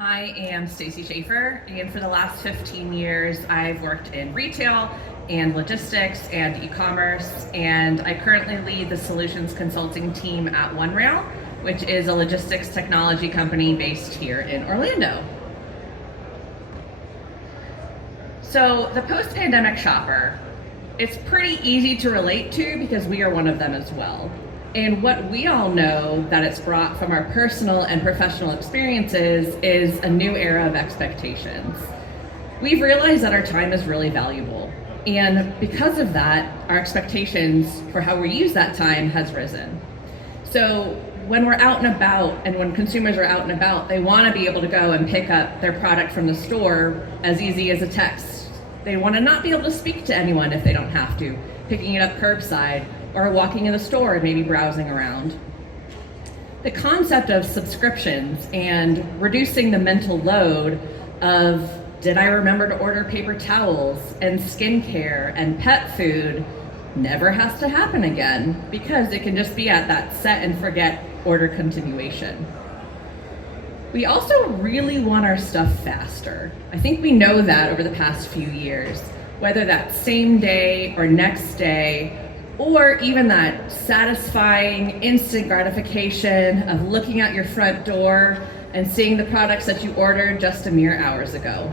I am Stacy Schaefer, and for the last 15 years, I've worked in retail and logistics and e-commerce, and I currently lead the solutions consulting team at OneRail, which is a logistics technology company based here in Orlando. So the post-pandemic shopper, it's pretty easy to relate to because we are one of them as well. And what we all know that it's brought from our personal and professional experiences is a new era of expectations. We've realized that our time is really valuable. And because of that, our expectations for how we use that time has risen. So when we're out and about, and when consumers are out and about, they want to be able to go and pick up their product from the store as easy as a text. They want to not be able to speak to anyone if they don't have to, picking it up curbside, or walking in the store and maybe browsing around. The concept of subscriptions and reducing the mental load of, did I remember to order paper towels and skincare and pet food, never has to happen again, because it can just be at that set and forget order continuation. We also really want our stuff faster. I think we know that over the past few years, whether that's same day or next day, or even that satisfying instant gratification of looking at your front door and seeing the products that you ordered just a mere hours ago.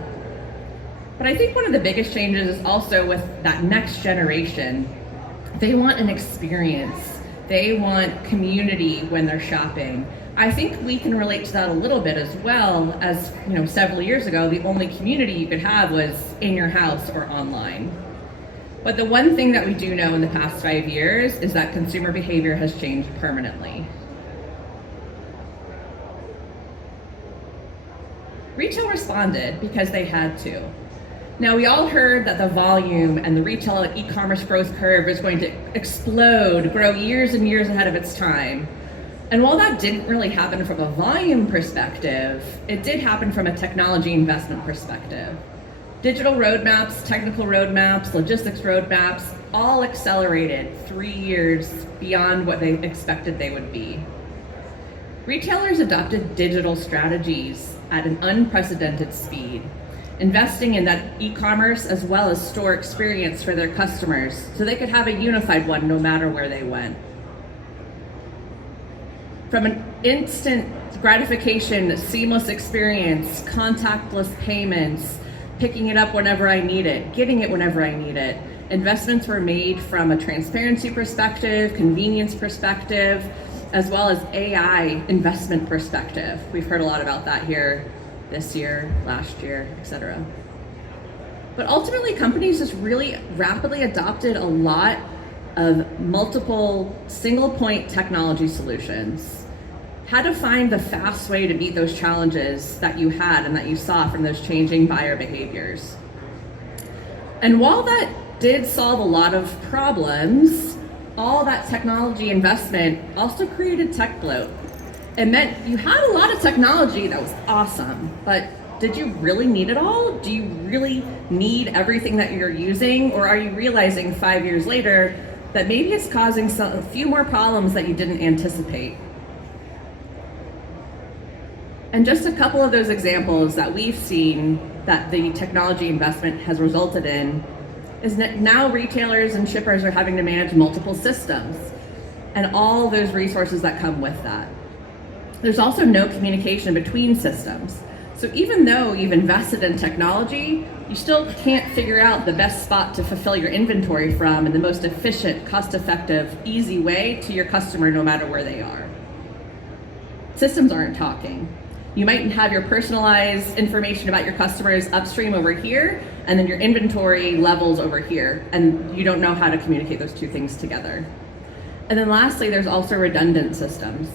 But I think one of the biggest changes is also with that next generation. They want an experience. They want community when they're shopping. I think we can relate to that a little bit as well. As several years ago, the only community you could have was in your house or online. But the one thing that we do know in the past 5 years is that consumer behavior has changed permanently. Retail responded because they had to. Now, we all heard that the volume and the retail and e-commerce growth curve is going to explode, grow years and years ahead of its time. And while that didn't really happen from a volume perspective, it did happen from a technology investment perspective. Digital roadmaps, technical roadmaps, logistics roadmaps, all accelerated 3 years beyond what they expected they would be. Retailers adopted digital strategies at an unprecedented speed, investing in that e-commerce as well as store experience for their customers so they could have a unified one no matter where they went. From an instant gratification, seamless experience, contactless payments, picking it up whenever I need it, getting it whenever I need it. Investments were made from a transparency perspective, convenience perspective, as well as AI investment perspective. We've heard a lot about that here this year, last year, etc. But ultimately, companies just really rapidly adopted a lot of multiple single point technology solutions. How to find the fast way to meet those challenges that you had and that you saw from those changing buyer behaviors. And while that did solve a lot of problems, all that technology investment also created tech bloat. It meant you had a lot of technology that was awesome, but did you really need it all? Do you really need everything that you're using? Or are you realizing 5 years later that maybe it's causing a few more problems that you didn't anticipate? And just a couple of those examples that we've seen that the technology investment has resulted in is that now retailers and shippers are having to manage multiple systems and all those resources that come with that. There's also no communication between systems. So even though you've invested in technology, you still can't figure out the best spot to fulfill your inventory from and the most efficient, cost-effective, easy way to your customer no matter where they are. Systems aren't talking. You might have your personalized information about your customers upstream over here, and then your inventory levels over here, and you don't know how to communicate those two things together. And then lastly, there's also redundant systems.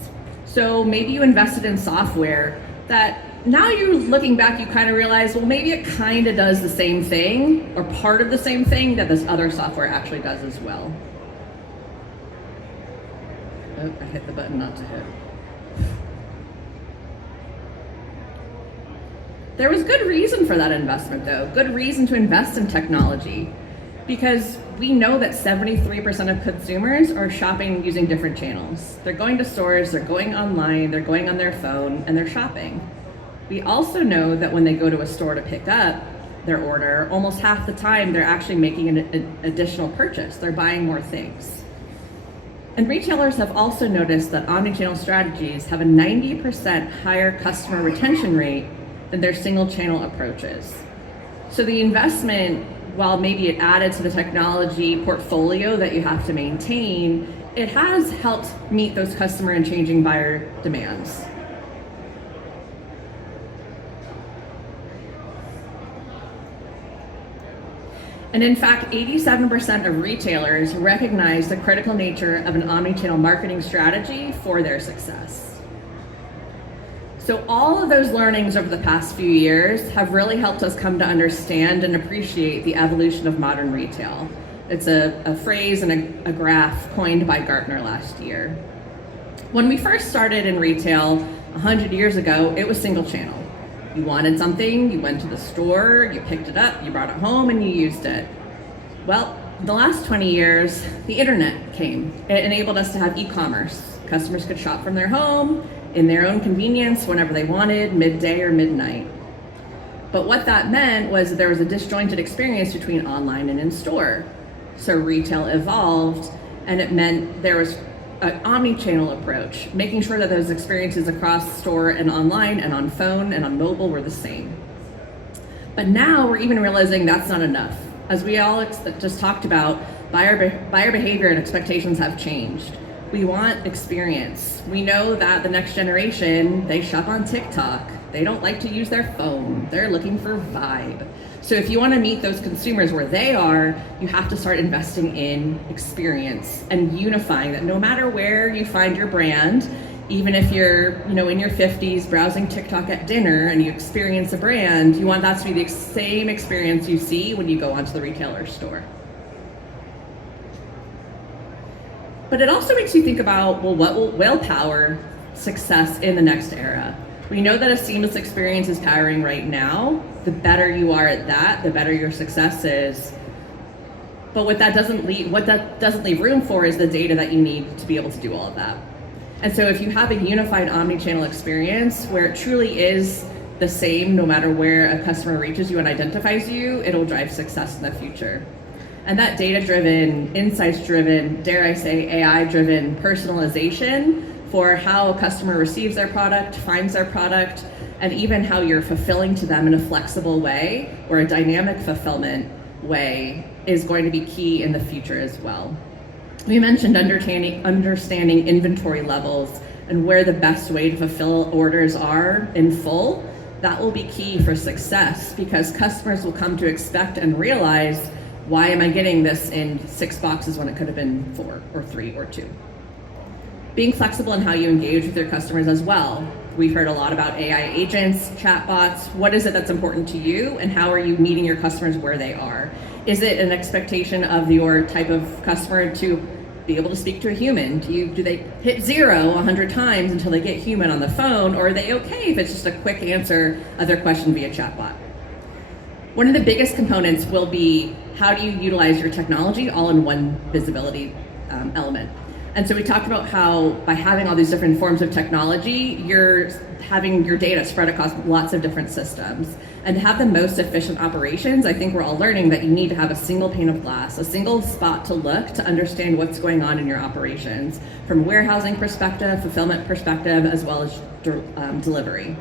So maybe you invested in software that now you're looking back, you kind of realize, well, maybe it kind of does the same thing or part of the same thing that this other software actually does as well. Oh, I hit the button not to hit. There was good reason for that investment though, good reason to invest in technology, because we know that 73% of consumers are shopping using different channels. They're going to stores, they're going online, they're going on their phone, and they're shopping. We also know that when they go to a store to pick up their order, almost half the time they're actually making an additional purchase. They're buying more things. And retailers have also noticed that omnichannel strategies have a 90% higher customer retention rate than their single channel approaches. So the investment, while maybe it added to the technology portfolio that you have to maintain, it has helped meet those customer and changing buyer demands. And in fact, 87% of retailers recognize the critical nature of an omnichannel marketing strategy for their success. So all of those learnings over the past few years have really helped us come to understand and appreciate the evolution of modern retail. It's a phrase and a graph coined by Gartner last year. When we first started in retail 100 years ago, it was single channel. You wanted something, you went to the store, you picked it up, you brought it home, and you used it. Well, the last 20 years, the internet came. It enabled us to have e-commerce. Customers could shop from their home, in their own convenience, whenever they wanted, midday or midnight. But what that meant was that there was a disjointed experience between online and in-store. So retail evolved, and it meant there was an omni-channel approach, making sure that those experiences across store and online and on phone and on mobile were the same. But now we're even realizing that's not enough. As we all just talked about, buyer behavior and expectations have changed. We want experience. We know that the next generation, they shop on TikTok. They don't like to use their phone. They're looking for vibe. So if you want to meet those consumers where they are, you have to start investing in experience and unifying that no matter where you find your brand, even if you're in your 50s browsing TikTok at dinner and you experience a brand, you want that to be the same experience you see when you go onto the retailer store. But it also makes you think about, well, what will power success in the next era? We know that a seamless experience is powering right now. The better you are at that, the better your success is. But what that doesn't leave room for is the data that you need to be able to do all of that. And so if you have a unified omnichannel experience where it truly is the same no matter where a customer reaches you and identifies you, it'll drive success in the future. And that data-driven, insights-driven, dare I say AI-driven personalization for how a customer receives their product, finds their product, and even how you're fulfilling to them in a flexible way or a dynamic fulfillment way is going to be key in the future as well. We mentioned understanding inventory levels and where the best way to fulfill orders are in full. That will be key for success because customers will come to expect and realize, why am I getting this in 6 boxes when it could have been 4 or 3 or 2? Being flexible in how you engage with your customers as well. We've heard a lot about AI agents, chatbots. What is it that's important to you and how are you meeting your customers where they are? Is it an expectation of your type of customer to be able to speak to a human? Do they hit 0 100 times until they get human on the phone, or are they okay if it's just a quick answer of their question via chatbot? One of the biggest components will be how do you utilize your technology all in one visibility element. And so we talked about how by having all these different forms of technology, you're having your data spread across lots of different systems. And to have the most efficient operations, I think we're all learning that you need to have a single pane of glass, a single spot to look to understand what's going on in your operations from warehousing perspective, fulfillment perspective, as well as delivery.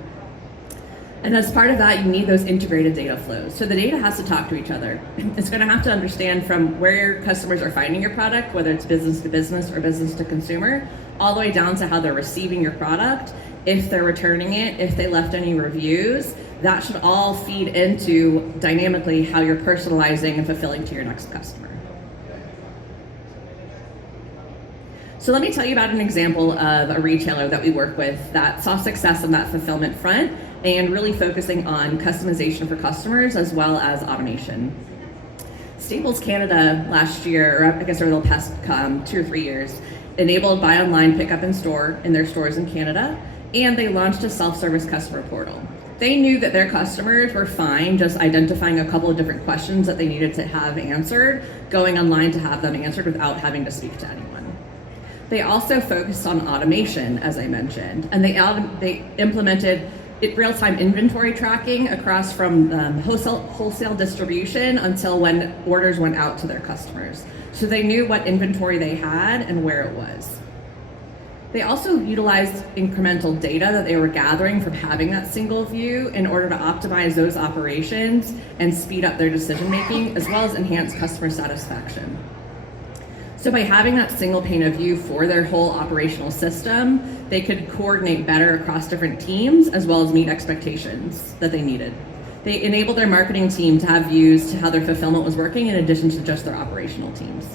And as part of that, you need those integrated data flows. So the data has to talk to each other. It's going to have to understand from where your customers are finding your product, whether it's business to business or business to consumer, all the way down to how they're receiving your product, if they're returning it, if they left any reviews. That should all feed into dynamically how you're personalizing and fulfilling to your next customer. So let me tell you about an example of a retailer that we work with that saw success on that fulfillment front and really focusing on customization for customers as well as automation. Staples Canada last year, or I guess over the past 2 or 3 years, enabled buy online, pick up in store in their stores in Canada, and they launched a self-service customer portal. They knew that their customers were fine just identifying a couple of different questions that they needed to have answered, going online to have them answered without having to speak to anyone. They also focused on automation, as I mentioned, and they implemented real-time inventory tracking across from wholesale distribution until when orders went out to their customers. So they knew what inventory they had and where it was. They also utilized incremental data that they were gathering from having that single view in order to optimize those operations and speed up their decision-making, as well as enhance customer satisfaction. So by having that single pane of view for their whole operational system, they could coordinate better across different teams, as well as meet expectations that they needed. They enabled their marketing team to have views to how their fulfillment was working in addition to just their operational teams.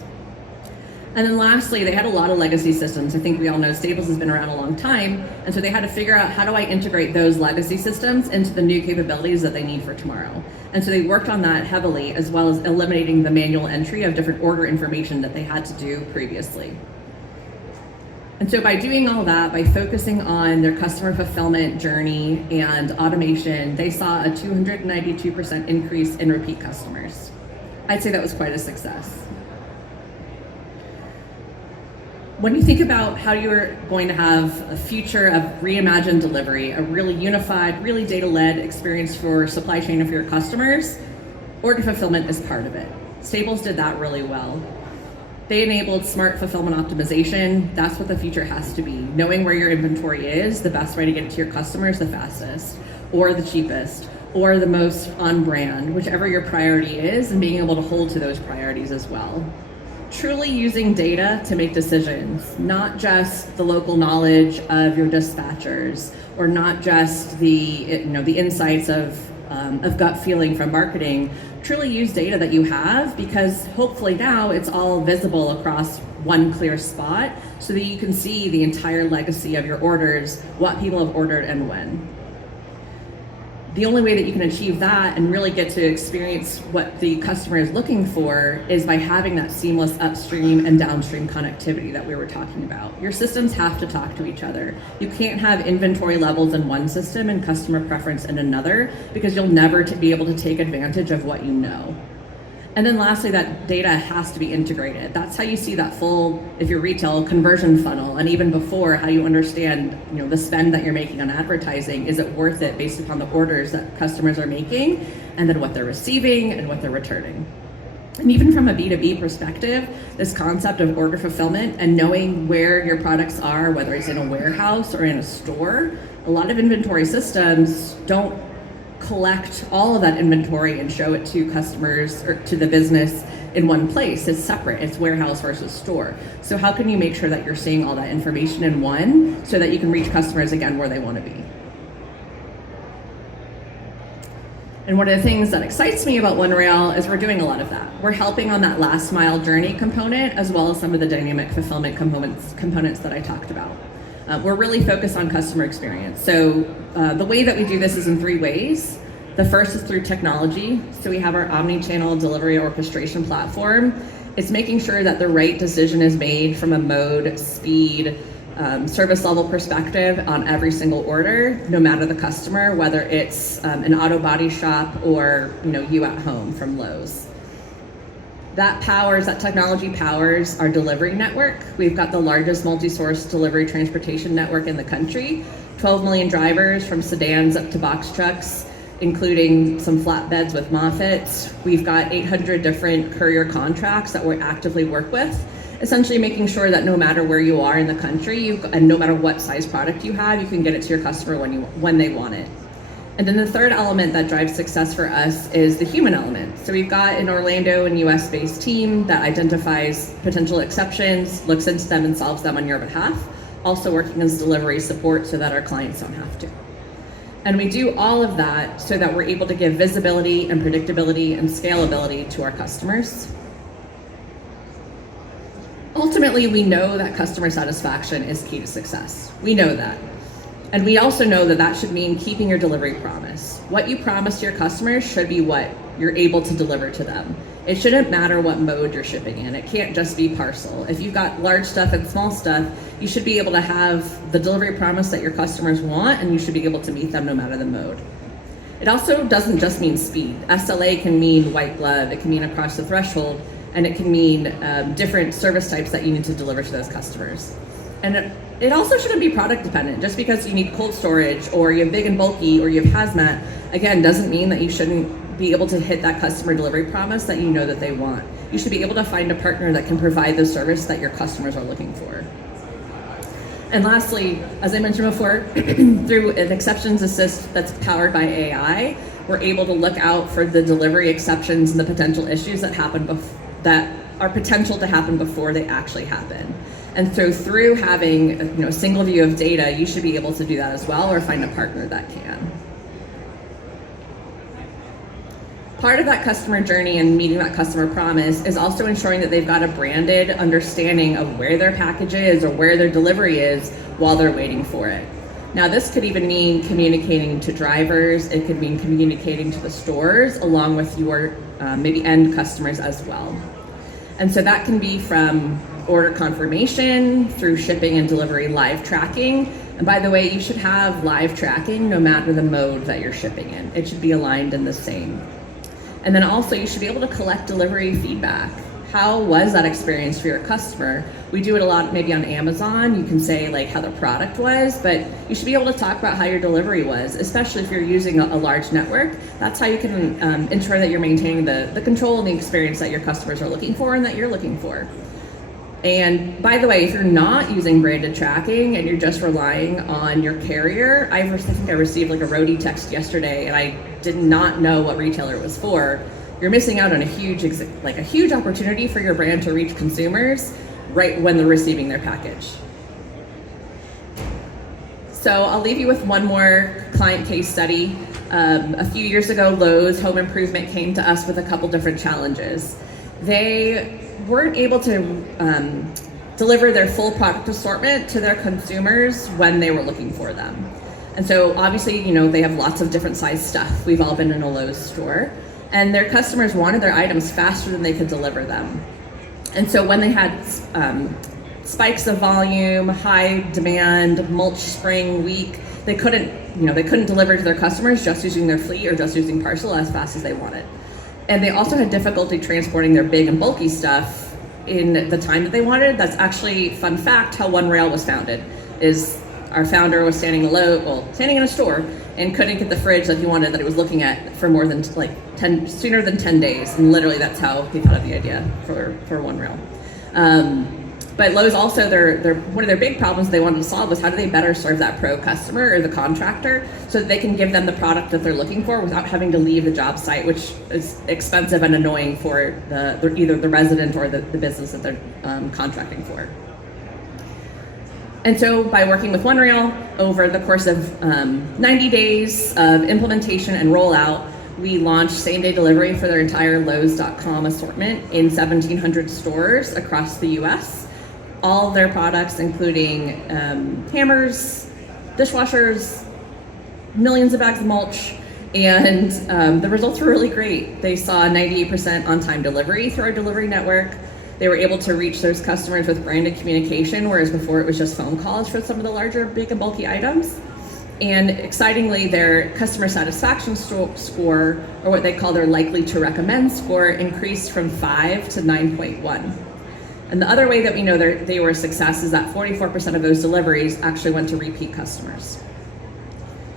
And then lastly, they had a lot of legacy systems. I think we all know Staples has been around a long time, and so they had to figure out, how do I integrate those legacy systems into the new capabilities that they need for tomorrow? And so they worked on that heavily, as well as eliminating the manual entry of different order information that they had to do previously. And so by doing all that, by focusing on their customer fulfillment journey and automation, they saw a 292% increase in repeat customers. I'd say that was quite a success. When you think about how you're going to have a future of reimagined delivery, a really unified, really data-led experience for supply chain and for your customers, order fulfillment is part of it. Staples did that really well. They enabled smart fulfillment optimization. That's what the future has to be. Knowing where your inventory is, the best way to get it to your customers the fastest, or the cheapest, or the most on brand, whichever your priority is, and being able to hold to those priorities as well. Truly using data to make decisions, not just the local knowledge of your dispatchers, or not just the insights of gut feeling from marketing. Truly use data that you have, because hopefully now it's all visible across one clear spot, so that you can see the entire legacy of your orders, what people have ordered and when. The only way that you can achieve that and really get to experience what the customer is looking for is by having that seamless upstream and downstream connectivity that we were talking about. Your systems have to talk to each other. You can't have inventory levels in one system and customer preference in another, because you'll never be able to take advantage of what you know. And then lastly, that data has to be integrated. That's how you see that full, if you're retail, conversion funnel, and even before, how you understand, the spend that you're making on advertising. Is it worth it based upon the orders that customers are making, and then what they're receiving and what they're returning? And even from a B2B perspective, this concept of order fulfillment and knowing where your products are, whether it's in a warehouse or in a store, a lot of inventory systems don't collect all of that inventory and show it to customers or to the business in one place. It's separate. It's warehouse versus store. So how can you make sure that you're seeing all that information in one, so that you can reach customers again where they want to be? And one of the things that excites me about OneRail is we're doing a lot of that. We're helping on that last mile journey component, as well as some of the dynamic fulfillment components that I talked about. We're really focused on customer experience. So the way that we do this is in 3 ways. The first is through technology. So we have our Omnichannel delivery orchestration platform. It's making sure that the right decision is made from a mode, speed, service level perspective on every single order, no matter the customer, whether it's an auto body shop or you at home from Lowe's. That technology powers our delivery network. We've got the largest multi-source delivery transportation network in the country, 12 million drivers from sedans up to box trucks, including some flatbeds with Moffett. We've got 800 different courier contracts that we actively work with, essentially making sure that no matter where you are in the country, and no matter what size product you have, you can get it to your customer when they want it. And then the third element that drives success for us is the human element. So we've got an Orlando and US-based team that identifies potential exceptions, looks into them and solves them on your behalf, also working as delivery support so that our clients don't have to. And we do all of that so that we're able to give visibility and predictability and scalability to our customers. Ultimately, we know that customer satisfaction is key to success. We know that. And we also know that that should mean keeping your delivery promise. What you promise to your customers should be what you're able to deliver to them. It shouldn't matter what mode you're shipping in. It can't just be parcel. If you've got large stuff and small stuff, you should be able to have the delivery promise that your customers want, and you should be able to meet them no matter the mode. It also doesn't just mean speed. SLA can mean white glove, it can mean across the threshold, and it can mean different service types that you need to deliver to those customers. And it also shouldn't be product dependent. Just because you need cold storage or you have big and bulky or you have hazmat, again, doesn't mean that you shouldn't be able to hit that customer delivery promise that you know that they want. You should be able to find a partner that can provide the service that your customers are looking for. And lastly, as I mentioned before, through an exceptions assist that's powered by AI, we're able to look out for the delivery exceptions and the potential issues that happen that are potential to happen before they actually happen. And so through having a single view of data, you should be able to do that as well, or find a partner that can. Part of that customer journey and meeting that customer promise is also ensuring that they've got a branded understanding of where their package is or where their delivery is while they're waiting for it. Now, this could even mean communicating to drivers. It could mean communicating to the stores along with your maybe end customers as well. And so that can be from order confirmation through shipping and delivery live tracking. And by the way, you should have live tracking no matter the mode that you're shipping in. It should be aligned in the same. And then also you should be able to collect delivery feedback. How was that experience for your customer? We do it a lot maybe on Amazon. You can say like how the product was, but you should be able to talk about how your delivery was, especially if you're using a large network. That's how you can ensure that you're maintaining the control and the experience that your customers are looking for and that you're looking for. And by the way, if you're not using branded tracking and you're just relying on your carrier, I think I received like a roadie text yesterday and I did not know what retailer it was for. You're missing out on a huge opportunity for your brand to reach consumers right when they're receiving their package. So I'll leave you with one more client case study. A few years ago, Lowe's Home Improvement came to us with a couple different challenges. They weren't able to deliver their full product assortment to their consumers when they were looking for them. And so obviously, they have lots of different size stuff. We've all been in a Lowe's store. And their customers wanted their items faster than they could deliver them. And so when they had spikes of volume, high demand, mulch spring week, they couldn't deliver to their customers just using their fleet or just using parcel as fast as they wanted. And they also had difficulty transporting their big and bulky stuff in the time that they wanted. That's actually, fun fact, how OneRail was founded. Is our founder was standing in a store and couldn't get the fridge that he wanted, that he was looking at for more than sooner than 10 days. And literally that's how he thought of the idea for OneRail. But Lowe's also, one of their big problems they wanted to solve was how do they better serve that pro customer or the contractor so that they can give them the product that they're looking for without having to leave the job site, which is expensive and annoying for either the resident or the business that they're contracting for. And so by working with OneRail over the course of 90 days of implementation and rollout, we launched same-day delivery for their entire Lowes.com assortment in 1,700 stores across the US. All of their products, including hammers, dishwashers, millions of bags of mulch, and the results were really great. They saw 98% on-time delivery through our delivery network. They were able to reach those customers with branded communication, whereas before it was just phone calls for some of the larger, big and bulky items. And excitingly, their customer satisfaction score, or what they call their likely to recommend score, increased from 5 to 9.1. And the other way that we know they were a success is that 44% of those deliveries actually went to repeat customers.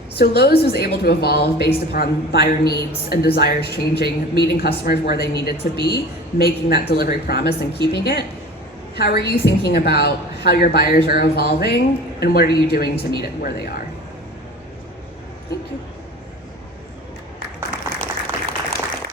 So Lowe's was able to evolve based upon buyer needs and desires changing, meeting customers where they needed to be, making that delivery promise and keeping it. How are you thinking about how your buyers are evolving and what are you doing to meet it where they are? Thank you.